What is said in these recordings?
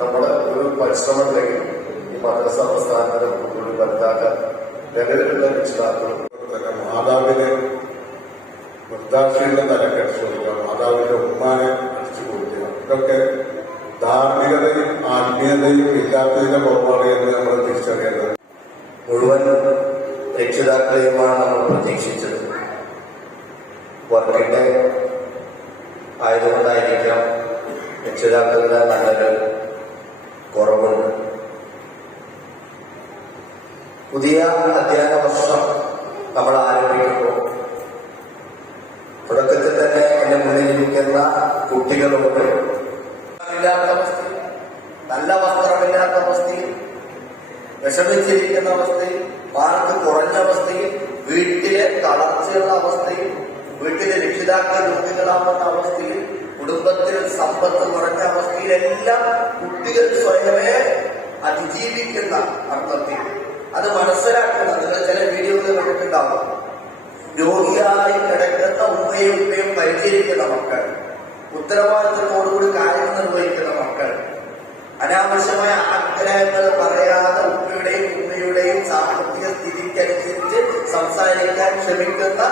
നമ്മുടെ ഒരു പരിശ്രമത്തിലേക്ക് ഈ മദ്രസ പ്രസ്ഥാനത്തിന് മുന്നോട്ട് വരുത്താത്ത നിലവിലുള്ള രക്ഷിതാക്കളും തന്നെ മാതാവിനെ വൃദ്ധാശ്രയുടെ തലക്ക് അടിച്ചുകൊടുക്കുക മാതാവിന്റെ ഉമ്മാനെ അടിച്ചു കൊടുക്കുക. ഇതൊക്കെ ധാർമ്മികതയും ആത്മീയതയും ഇല്ലാത്തതിന്റെ പുറമാണ് എന്ന് നമ്മൾ തിരിച്ചറിയേണ്ടത്. മുഴുവൻ രക്ഷിതാക്കളെയുമാണ് നമ്മൾ പ്രതീക്ഷിച്ചത്. വർക്കിന്റെ ആയതുകൊണ്ടായിരിക്കാം രക്ഷിതാക്കളുടെ നല്ലൊരു കുറവുണ്ട്. പുതിയ അധ്യയന വർഷം നമ്മൾ ആരംഭിക്കുമ്പോൾ തുടക്കത്തിൽ തന്നെ എന്റെ മുന്നിൽ ഇരിക്കുന്ന കുട്ടികളുണ്ട് നല്ല വസ്ത്രമില്ലാത്ത അവസ്ഥയിൽ വിഷമിച്ചിരിക്കുന്ന അവസ്ഥയിൽ മാർക്ക് കുറഞ്ഞ അവസ്ഥയിൽ വീട്ടിലെ തളർച്ചയുള്ള അവസ്ഥയിൽ വീട്ടിലെ രക്ഷിതാക്കൾ രോഗികളാവുന്ന അവസ്ഥയിൽ കുടുംബത്തിൽ സമ്പത്ത് കുറഞ്ഞ അവസ്ഥയിലെല്ലാം കുട്ടികൾ സ്വയമേ അതിജീവിക്കുന്ന അർത്ഥത്തിൽ. അത് മനസ്സിലാക്കുന്ന നിങ്ങൾ ചില വീഡിയോകൾ കണ്ടിട്ടുണ്ടാവും. രോഗിയായി കിടക്കുന്ന ഉമ്മയും ഉമ്മയും പരിചരിക്കുന്ന മക്കൾ. ഉത്തരവാദിത്തത്തോടുകൂടി കാര്യം നിർവഹിക്കുന്ന മക്കൾ. അനാവശ്യമായ ആഗ്രഹങ്ങൾ പറയാതെ ഉമ്മയുടെയും ഉമ്മയുടെയും സാമ്പത്തിക സ്ഥിതിക്കനുസരിച്ച് സംസാരിക്കാൻ ശ്രമിക്കുന്ന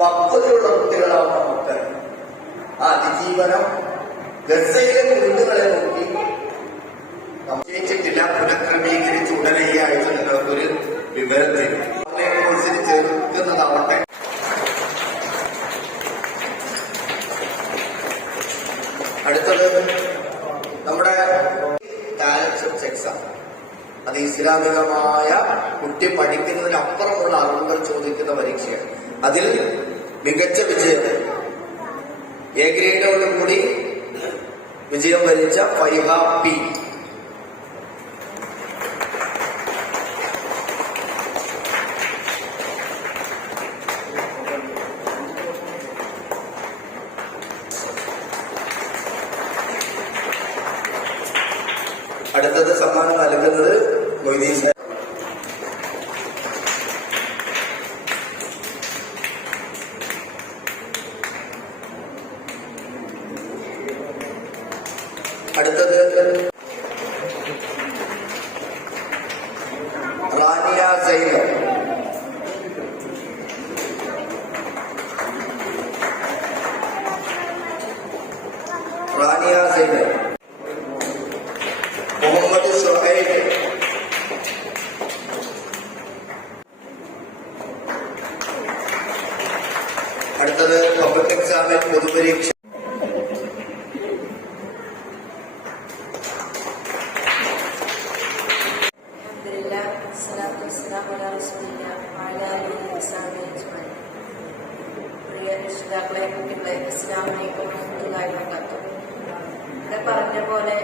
പക്വതയുള്ള കുട്ടികളാവുന്ന മക്കൾ. ആ അതിജീവനം ഗസയിലെ കുരുന്നുകളെ നോക്കി. സംശയിച്ചിട്ടില്ല പുനഃക്രമീകരിച്ച് ഉടനെ ഈ ആഴ്ച നിങ്ങൾക്കൊരു വിവരം തരും. കോഴ്സിന് ചേർക്കുന്നതാവട്ടെ. അടുത്തത് നമ്മുടെ അത് ഇസ്ലാമികമായ കുട്ടി പഠിക്കുന്നതിനപ്പുറമുള്ള അറിവുകൾ ചോദിക്കുന്ന പരീക്ഷയാണ്. അതിൽ മികച്ച വിജയം എ ഗ്രേഡോട് കൂടി വിജയം വരിച്ച ഫൈഹ പി. അടുത്തത് സമ്മാനം നൽകുന്നത് മൊയ്തീൻ അടുത്തത് റാനിയ സൈനബ് റാനിയ സൈനബ് മുഹമ്മദ് ഷുഹൈബ് അടുത്തത് പബ്ലിക് എക്സാമിൽ പൊതുപരീക്ഷ രക്ഷിതാക്കളെ കുട്ടികളെ ഇസ്ലാമിനേക്കും വബറകാതുഹു ഇവിടെ പറഞ്ഞ പോലെ